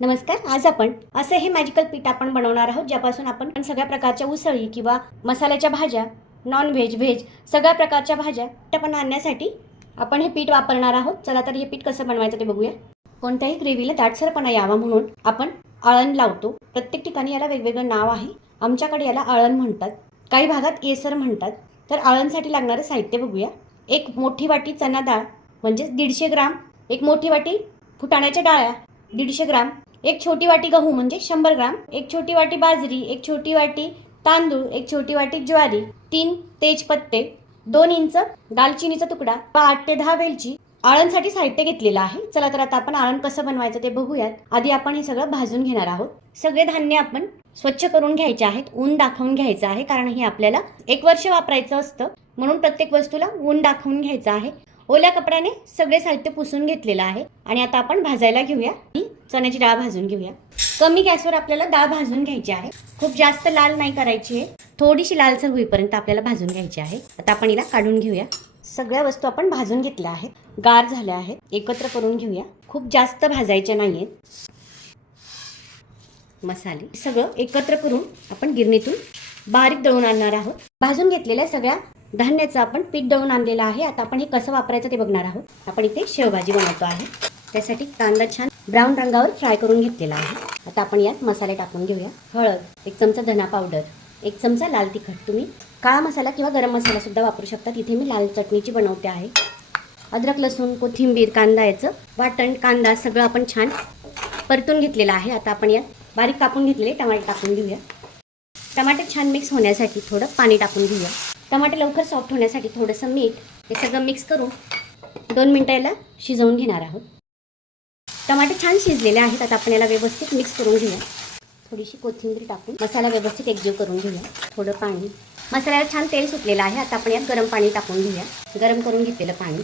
नमस्कार आज आपण असे हे मॅजिकल पीठ आपण बनवणार आहोत ज्यापासून आपण सगळ्या प्रकारच्या उसळी किंवा मसाल्याच्या भाज्या नॉन व्हेज व्हेज सगळ्या प्रकारच्या भाज्या आपण आणण्यासाठी आपण हे पीठ वापरणार आहोत. चला तर हे पीठ कसं बनवायचं ते बघूया. कोणत्याही ग्रेव्हीला दाटसरपणा यावा म्हणून आपण आळण लावतो. प्रत्येक ठिकाणी याला वेगवेगळं नाव आहे. आमच्याकडे याला आळण म्हणतात. काही भागात येसर म्हणतात. तर आळणसाठी लागणारं साहित्य बघूया. एक मोठी वाटी चना डाळ म्हणजेच दीडशे ग्राम. एक मोठी वाटी फुटाण्याच्या डाळ्या दीडशे ग्राम. एक छोटी वाटी गहू म्हणजे शंभर ग्राम एक छोटी वाटी बाजरी एक छोटी वाटी तांदूळ एक छोटी वाटी ज्वारी तीन तेजपत्ते दोन इंच दालचिनीचा तुकडा आठ ते दहा वेलची आळणसाठी साहित्य घेतलेलं आहे. चला तर आता आपण आळण कसं बनवायचं ते बघूयात. आधी आपण हे सगळं भाजून घेणार आहोत. सगळे धान्य आपण स्वच्छ करून घ्यायचे आहेत ऊन दाखवून घ्यायचं आहे कारण हे आपल्याला एक वर्ष वापरायचं असतं. म्हणून प्रत्येक वस्तूला ऊन दाखवून घ्यायचं आहे. ओल्या कपड्याने सगळे साहित्य पुसून घेतलेलं आहे. आणि आता आपण भाजायला घेऊया. चण्याची डाळ भाजून घेऊया. कमी गॅसवर आपल्याला डाळ भाजून घ्यायची आहे. खूप जास्त लाल नाही करायची आहे. थोडीशी लालसर होईपर्यंत आपल्याला भाजून घ्यायची आहे. आता आपण हिला काढून घेऊया. सगळ्या वस्तू आपण भाजून घेतल्या आहेत. गार झाल्या आहेत. एकत्र करून घेऊया. खूप जास्त भाजायच्या नाही आहेत मसाले सगळं एकत्र करून आपण गिरणीतून बारीक दळून आणणार आहोत. भाजून घेतलेल्या सगळ्या धान्याचं आपण पीठ दळून आणलेलं आहे. आता आपण हे कसं वापरायचं ते बघणार आहोत. आपण इथे शेवभाजी बनवतो आहे. त्यासाठी कांदा छान ब्राऊन रंगावर फ्राय करून घेतलेला आहे. आता आपण यात मसाले टाकून घेऊया. हळद एक चमचा धना पावडर एक चमचा लाल तिखट. तुम्ही काळा मसाला किंवा गरम मसाला सुद्धा वापरू शकता. तिथे मी लाल चटणीची बनवते आहे. अद्रक लसूण कोथिंबीर कांदा याचं वाटण कांदा सगळं आपण छान परतून घेतलेलं आहे. आता आपण यात बारीक कापून घेतलेले टमाटे टाकून घेऊया. टमाटे छान मिक्स होण्यासाठी थोडं पाणी टाकून घेऊया. टमाटे लवकर सॉफ्ट होण्यासाठी थोडंसं मीठ हे सगळं मिक्स करून दोन मिनटं याला शिजवून घेणार आहोत. टमाटे छान शिजलेले आहेत. आता आपण याला व्यवस्थित मिक्स करून घेऊया. थोडीशी कोथिंबीर टाकून मसाला व्यवस्थित एकजीव करून घेऊया. थोडं पाणी. मसाल्याला छान तेल सुटलेलं आहे. आता आपण यात गरम पाणी टाकून घेऊया. गरम करून घेतलेलं पाणी.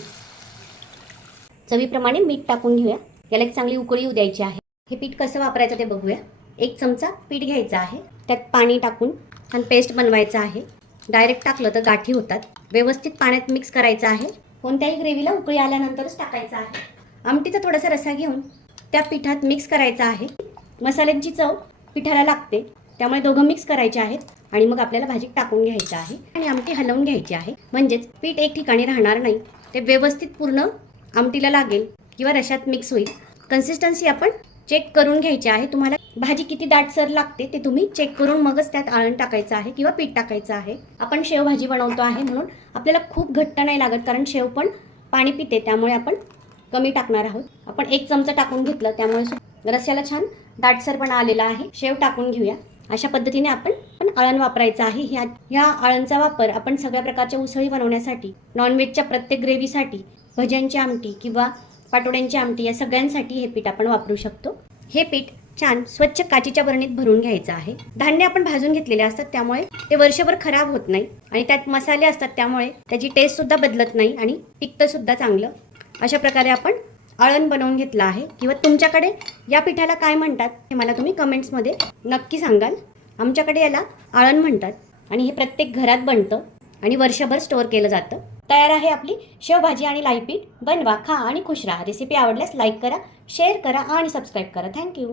चवीप्रमाणे मीठ टाकून घेऊया. याला एक चांगली उकळी येऊ द्यायची आहे. हे पीठ कसं वापरायचं ते बघूया. एक चमचा पीठ घ्यायचं आहे. त्यात पाणी टाकून छान पेस्ट बनवायचं आहे. डायरेक्ट टाकलं तर गाठी होतात. व्यवस्थित पाण्यात मिक्स करायचं आहे. कोणत्याही ग्रेव्हीला उकळी आल्यानंतरच टाकायचं आहे. आमटीचा थोडासा रसा घेऊन त्या पिठात मिक्स करायचा आहे. मसाल्यांची चव पिठाला लागते. त्यामुळे दोघं मिक्स करायचे आहेत आणि मग आपल्याला भाजी टाकून घ्यायचं आहे आणि आमटी हलवून घ्यायची आहे. म्हणजेच पीठ एक ठिकाणी राहणार नाही. ते व्यवस्थित पूर्ण आमटीला लागेल किंवा रशात मिक्स होईल. कन्सिस्टन्सी आपण चेक करून घ्यायची आहे. तुम्हाला भाजी किती दाटसर लागते ते तुम्ही चेक करून मगच त्यात आळण टाकायचं आहे किंवा पीठ टाकायचं आहे. आपण शेव भाजी बनवतो आहे म्हणून आपल्याला खूप घट्ट नाही लागत कारण शेव पण पाणी पिते. त्यामुळे आपण कमी टाकणार आहोत. आपण एक चमचा टाकून घेतलं त्यामुळे रस्याला छान दाटसरपणा आलेला आहे. शेव टाकून घेऊया. अशा पद्धतीने आपण पण आळण वापरायचं आहे. ह्या ह्या आळणचा वापर आपण सगळ्या प्रकारच्या उसळी बनवण्यासाठी नॉनव्हेजच्या प्रत्येक ग्रेव्हीसाठी भज्यांची आमटी किंवा पाटोड्यांची आमटी या सगळ्यांसाठी हे पीठ आपण वापरू शकतो. हे पीठ छान स्वच्छ काचीच्या बरणीत भरून घ्यायचं आहे. धान्य आपण भाजून घेतलेले असतात त्यामुळे ते वर्षभर खराब होत नाही. आणि त्यात मसाले असतात त्यामुळे त्याची टेस्ट सुद्धा बदलत नाही आणि पिकतंसुद्धा चांगलं. अशा प्रकारे आपण आळण बनवून घेतलं आहे. किंवा तुमच्याकडे या पिठाला काय म्हणतात हे मला तुम्ही कमेंट्समध्ये नक्की सांगाल. आमच्याकडे याला आळण म्हणतात आणि हे प्रत्येक घरात बनतं आणि वर्षभर स्टोअर केलं जातं. तयार आहे आपली शेवभाजी आणि लाईपीठ. बनवा खा आणि खुश राहा. रेसिपी आवडल्यास लाईक करा शेअर करा आणि सबस्क्राईब करा. थँक्यू